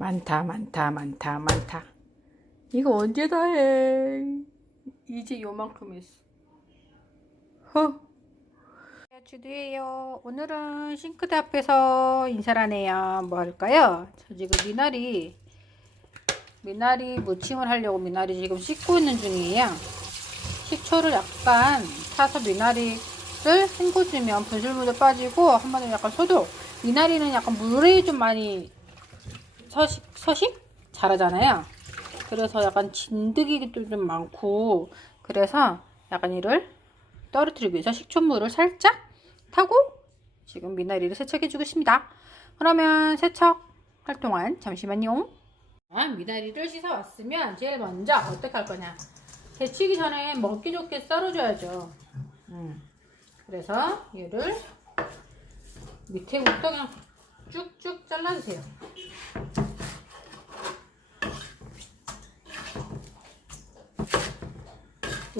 많다, 많다, 많다, 많다. 이거 언제 다 해? 이제 요만큼 했어. 허. 주두예요. 오늘은 싱크대 앞에서 인사를 하네요. 뭐 할까요? 저 지금 미나리, 미나리 무침을 하려고 미나리 지금 씻고 있는 중이에요. 식초를 약간 타서 미나리를 헹궈주면 분실물도 빠지고 한 번에 약간 소독. 미나리는 약간 물에 좀 많이 서식, 서식? 잘하잖아요. 그래서 약간 진드기도 좀 많고 그래서 약간 이를 떨어뜨리기 위해서 식초물을 살짝 타고 지금 미나리를 세척해 주고 있습니다. 그러면 세척할 동안 잠시만요. 아, 미나리를 씻어 왔으면 제일 먼저 어떻게 할 거냐? 데치기 전에 먹기 좋게 썰어줘야죠. 음. 그래서 얘를 밑에부터 그냥 쭉쭉 잘라주세요.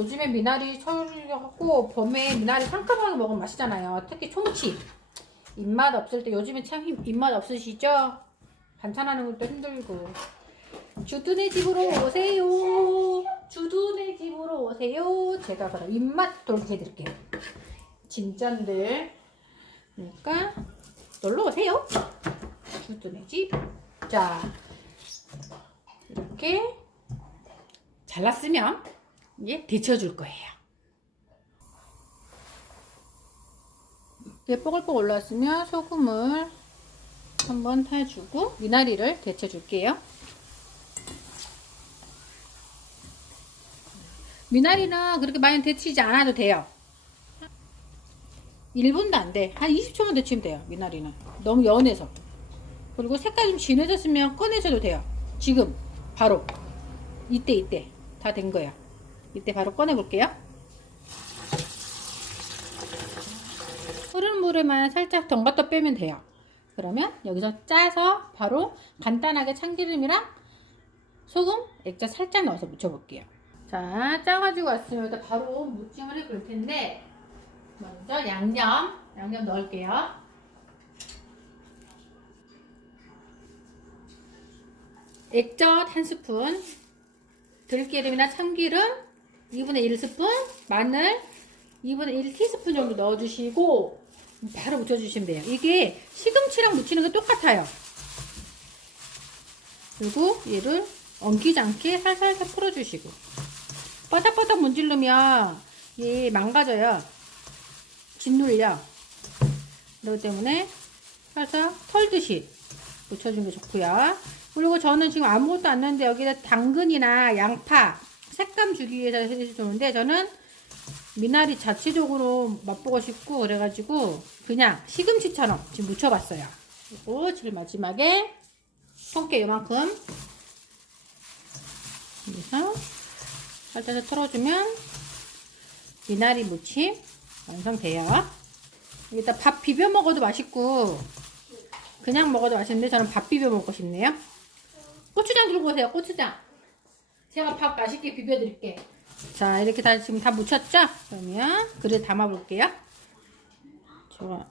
요즘에 미나리 철하고 봄에 미나리 상큼하게 먹으면 맛있잖아요. 특히 초무침. 입맛 없을 때 요즘에 참 힘- 입맛 없으시죠? 반찬하는 것도 힘들고. 주둔의 집으로 오세요. 주둔의 집으로 오세요. 제가 그럼 입맛 돌게 해드릴게요. 진짠들. 그러니까 놀러 오세요. 주둔의 집. 자, 이렇게 잘랐으면 이제 데쳐줄 거예요. 이게 뽀글뽀글 올랐으면 소금을 한번 타주고 미나리를 데쳐줄게요. 미나리는 그렇게 많이 데치지 않아도 돼요. 1분도 안 돼. 한 20초만 데치면 돼요. 미나리는. 너무 연해서. 그리고 색깔이 좀 진해졌으면 꺼내셔도 돼요. 지금 바로 이때 이때 다 된 거예요. 이때 바로 꺼내 볼게요. 흐르는 물에만 살짝 덩갔다 빼면 돼요. 그러면 여기서 짜서 바로 간단하게 참기름이랑 소금, 액젓 살짝 넣어서 묻혀볼게요. 자, 짜가지고 왔으면 일단 바로 무침을 해 그럴 텐데 먼저 양념, 양념 넣을게요. 액젓 한 스푼, 들기름이나 참기름 2분의 1스푼, 마늘 2분의 1 티스푼 정도 넣어주시고 바로 묻혀주시면 돼요. 이게 시금치랑 묻히는 게 똑같아요. 그리고 얘를 엉키지 않게 살살살 풀어주시고 바닥바닥 문지르면 얘 망가져요. 짓눌려. 그렇기 때문에 살짝 털듯이 묻혀주는 게 좋고요. 그리고 저는 지금 아무것도 안 넣는데 여기다 당근이나 양파 색감 주기 위해서 해서 좋은데 저는 미나리 자체적으로 맛보고 싶고 그래가지고 그냥 시금치처럼 지금 묻혀봤어요. 그리고 제일 마지막에 통깨 요만큼 여기서 살짝 털어주면 미나리 무침 완성돼요. 여기다 밥 비벼 먹어도 맛있고 그냥 먹어도 맛있는데 저는 밥 비벼 먹고 싶네요. 고추장 들고 오세요. 고추장. 제가 밥 맛있게 비벼 드릴게. 자, 이렇게 다 지금 다 묻혔죠? 그러면 그릇 담아 볼게요. 제가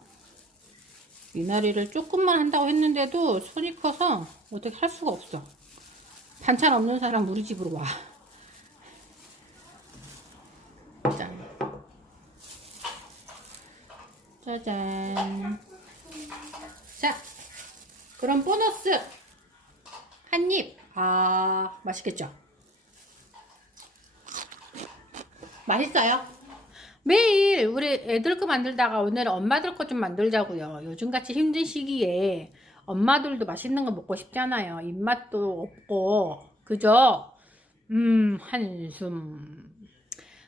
미나리를 조금만 한다고 했는데도 손이 커서 어떻게 할 수가 없어. 반찬 없는 사람 우리 집으로 와. 짠. 짜잔. 자, 그럼 보너스 한 입. 아, 맛있겠죠? 맛있어요. 매일 우리 애들 거 만들다가 오늘은 엄마들 거 좀 만들자고요. 요즘같이 힘든 시기에 엄마들도 맛있는 거 먹고 싶잖아요. 입맛도 없고, 그죠? 음, 한숨.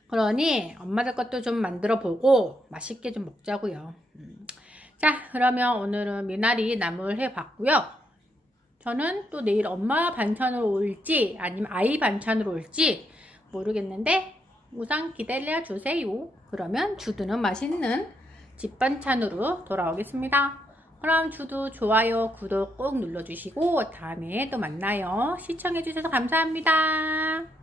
그러니 엄마들 것도 좀 만들어 보고 맛있게 좀 먹자고요. 음. 자, 그러면 오늘은 미나리 나물 해 봤고요. 저는 또 내일 엄마 반찬으로 올지 아니면 아이 반찬으로 올지 모르겠는데 우선 기다려 주세요. 그러면 주두는 맛있는 집 반찬으로 돌아오겠습니다. 그럼 주두 좋아요, 구독 꼭 눌러주시고 다음에 또 만나요. 시청해주셔서 감사합니다.